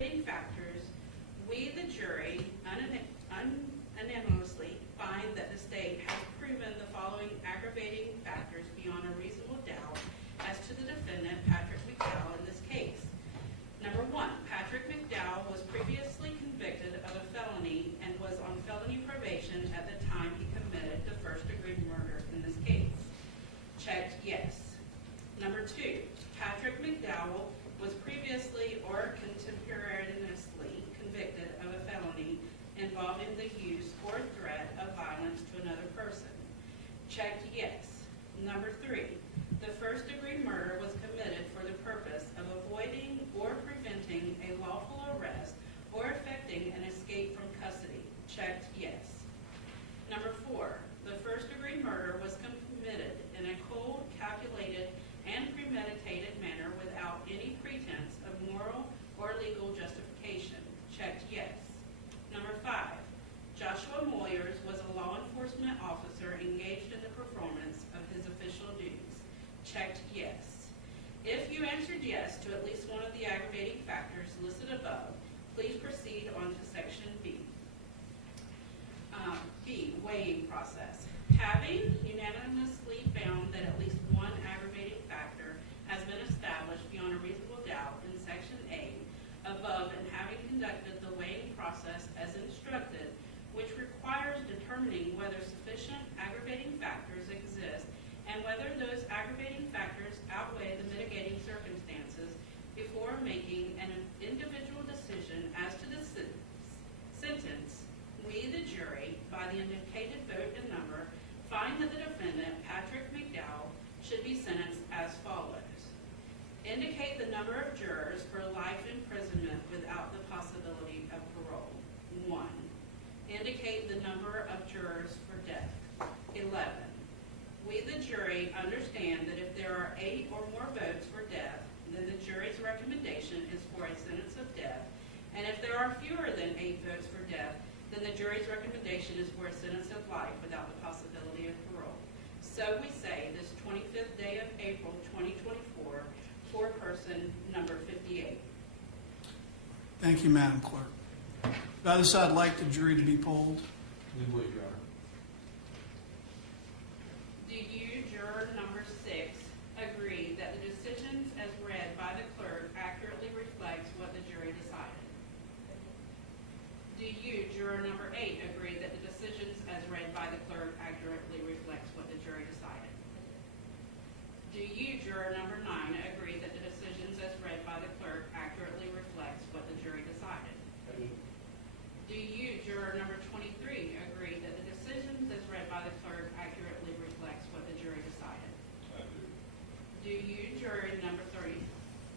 factors, we, the jury, unanimously find that the state has proven the following aggravating factors beyond a reasonable doubt as to the defendant, Patrick McDowell, in this case. Number one, Patrick McDowell was previously convicted of a felony and was on felony probation at the time he committed the first-degree murder in this case. Checked, yes. Number two, Patrick McDowell was previously or contemporaneously convicted of a felony involving the use or threat of violence to another person. Checked, yes. Number three, the first-degree murder was committed for the purpose of avoiding or preventing a lawful arrest or effecting an escape from custody. Checked, yes. Number four, the first-degree murder was committed in a cold, calculated, and premeditated manner without any pretense of moral or legal justification. Checked, yes. Number five, Joshua Moyers was a law enforcement officer engaged in the performance of his official duties. Checked, yes. If you answered yes to at least one of the aggravating factors listed above, please proceed on to section B. B, weighing process. Having unanimously found that at least one aggravating factor has been established beyond a reasonable doubt in section A above, and having conducted the weighing process as instructed, which requires determining whether sufficient aggravating factors exist and whether those aggravating factors outweigh the mitigating circumstances before making an individual decision as to the sentence, we, the jury, by the indicated vote and number, find that the defendant, Patrick McDowell, should be sentenced as follows. Indicate the number of jurors for life imprisonment without the possibility of parole. 1. Indicate the number of jurors for death. 11. We, the jury, understand that if there are 8 or more votes for death, then the jury's recommendation is for a sentence of death, and if there are fewer than 8 votes for death, then the jury's recommendation is for a sentence of life without the possibility of parole. So we say this 25th day of April 2024, for person number 58. Thank you, Madam Clerk. By this, I'd like the jury to be polled. We would, Your Honor. Do you, juror number 6, agree that the decisions as read by the clerk accurately reflects what the jury decided? Do you, juror number 8, agree that the decisions as read by the clerk accurately reflects what the jury decided? Do you, juror number 9, agree that the decisions as read by the clerk accurately reflects what the jury decided? I do. Do you, juror number 23, agree that the decisions as read by the clerk accurately reflects what the jury decided? I do. Do you, juror number 30,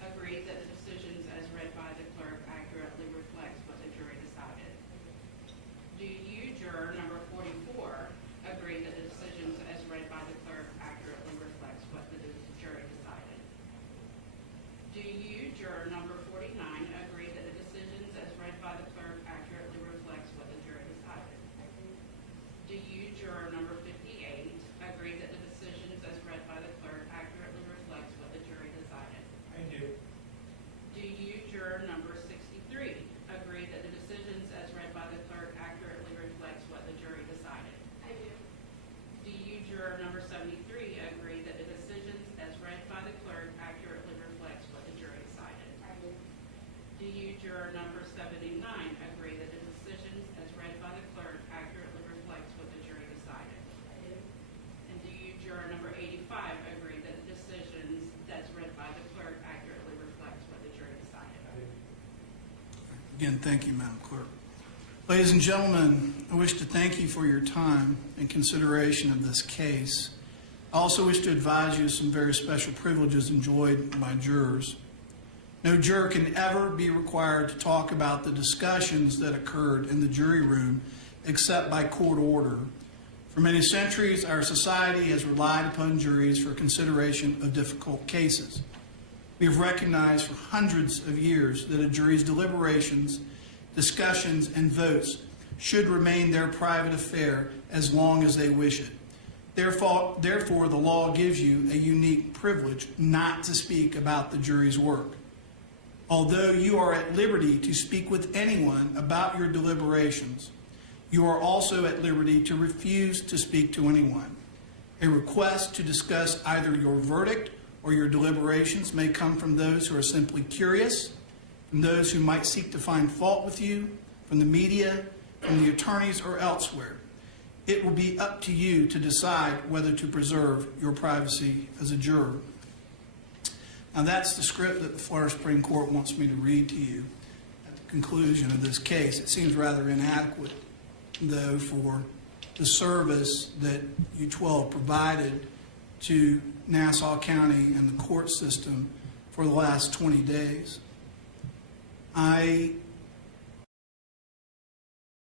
agree that the decisions as read by the clerk accurately reflects what the jury decided? Do you, juror number 44, agree that the decisions as read by the clerk accurately reflects what the jury decided? Do you, juror number 49, agree that the decisions as read by the clerk accurately reflects what the jury decided? Do you, juror number 58, agree that the decisions as read by the clerk accurately reflects what the jury decided? I do. Do you, juror number 63, agree that the decisions as read by the clerk accurately reflects what the jury decided? I do. Do you, juror number 73, agree that the decisions as read by the clerk accurately reflects what the jury decided? I do. Do you, juror number 79, agree that the decisions as read by the clerk accurately reflects what the jury decided? I do. And do you, juror number 85, agree that the decisions as read by the clerk accurately reflects what the jury decided? I do. Again, thank you, Madam Clerk. Ladies and gentlemen, I wish to thank you for your time and consideration of this case. I also wish to advise you of some very special privileges enjoyed by jurors. No juror can ever be required to talk about the discussions that occurred in the jury room except by court order. For many centuries, our society has relied upon juries for consideration of difficult cases. We have recognized for hundreds of years that a jury's deliberations, discussions, and votes should remain their private affair as long as they wish it. Therefore, the law gives you a unique privilege not to speak about the jury's work. Although you are at liberty to speak with anyone about your deliberations, you are also at liberty to refuse to speak to anyone. A request to discuss either your verdict or your deliberations may come from those who are simply curious, from those who might seek to find fault with you, from the media, from the attorneys, or elsewhere. It will be up to you to decide whether to preserve your privacy as a juror. Now that's the script that the Florida Supreme Court wants me to read to you at the conclusion of this case. It seems rather inadequate, though, for the service that U12 provided to Nassau County and the court system for the last 20 days. I